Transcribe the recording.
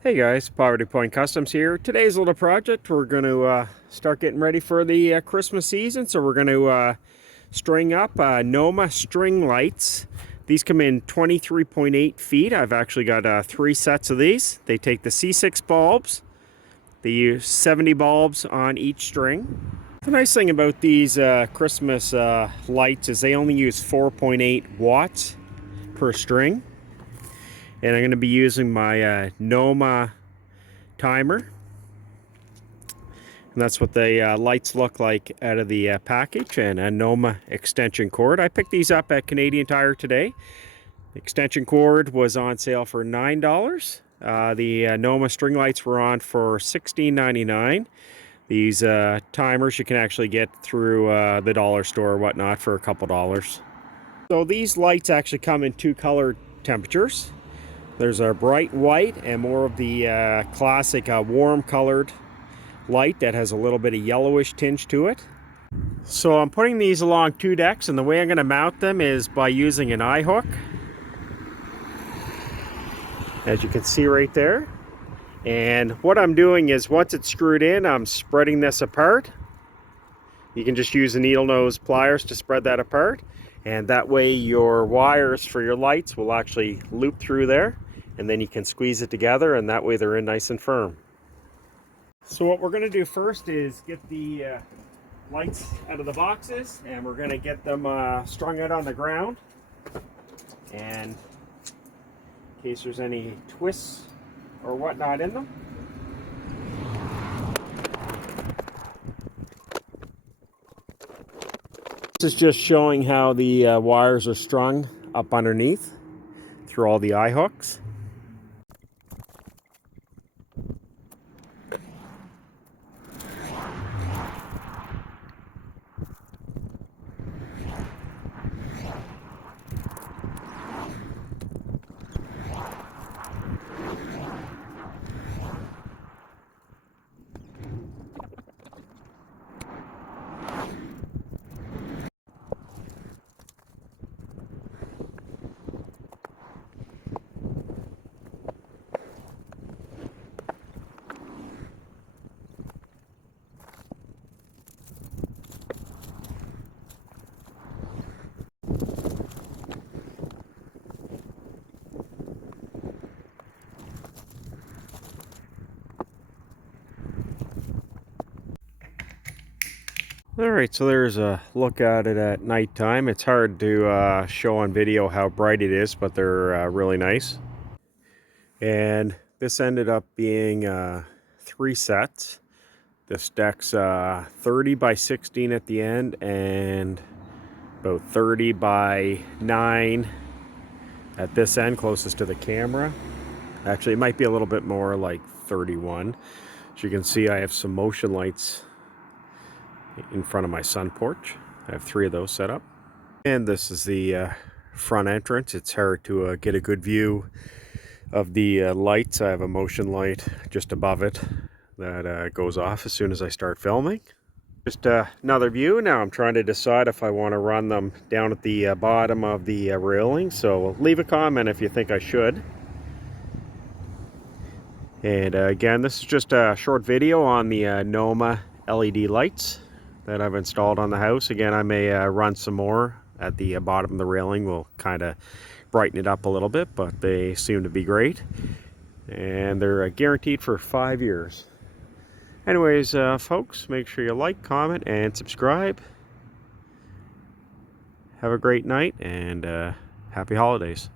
Hey guys, Poverty Point Customs here. Today's little project, we're going to start getting ready for the Christmas season. So we're going to string up NOMA string lights. These come in 23.8 feet. I've actually got 3 sets of these. They take the C6 bulbs. They use 70 bulbs on each string. The nice thing about these Christmas lights is they only use 4.8 watts per string. And I'm going to be using my NOMA timer. And that's what the lights look like out of the package, and a NOMA extension cord. I picked these up at Canadian Tire today. The extension cord was on sale for $9. The NOMA string lights were on for $16.99. These timers you can actually get through the dollar store or whatnot for a couple dollars. So these lights actually come in 2 color temperatures. There's a bright white and more of the classic warm colored light that has a little bit of yellowish tinge to it. So I'm putting these along 2 decks, and the way I'm going to mount them is by using an eye hook, as you can see right there. And what I'm doing is, once it's screwed in, I'm spreading this apart. You can just use the needle nose pliers to spread that apart, and that way your wires for your lights will actually loop through there, and then you can squeeze it together, and that way they're in nice and firm. So what we're going to do first is get the lights out of the boxes, and we're going to get them strung out on the ground. And in case there's any twists or whatnot in them. This is just showing how the wires are strung up underneath through all the eye hooks. Alright, so there's a look at it at nighttime. It's hard to show on video how bright it is, but they're really nice. And this ended up being 3 sets. This deck's 30 by 16 at the end, and about 30 by 9 at this end, closest to the camera. Actually, it might be a little bit more, like 31. As you can see, I have some motion lights in front of my sun porch. I have 3 of those set up. And this is the front entrance. It's hard to get a good view of the lights. I have a motion light just above it that goes off as soon as I start filming. Just another view. Now I'm trying to decide if I want to run them down at the bottom of the railing. So leave a comment if you think I should. And again, this is just a short video on the NOMA LED lights that I've installed on the house. Again, I may run some more at the bottom of the railing. We'll kind of brighten it up a little bit, but they seem to be great. And they're guaranteed for 5 years. Anyways, folks, make sure you like, comment, and subscribe. Have a great night, and happy holidays.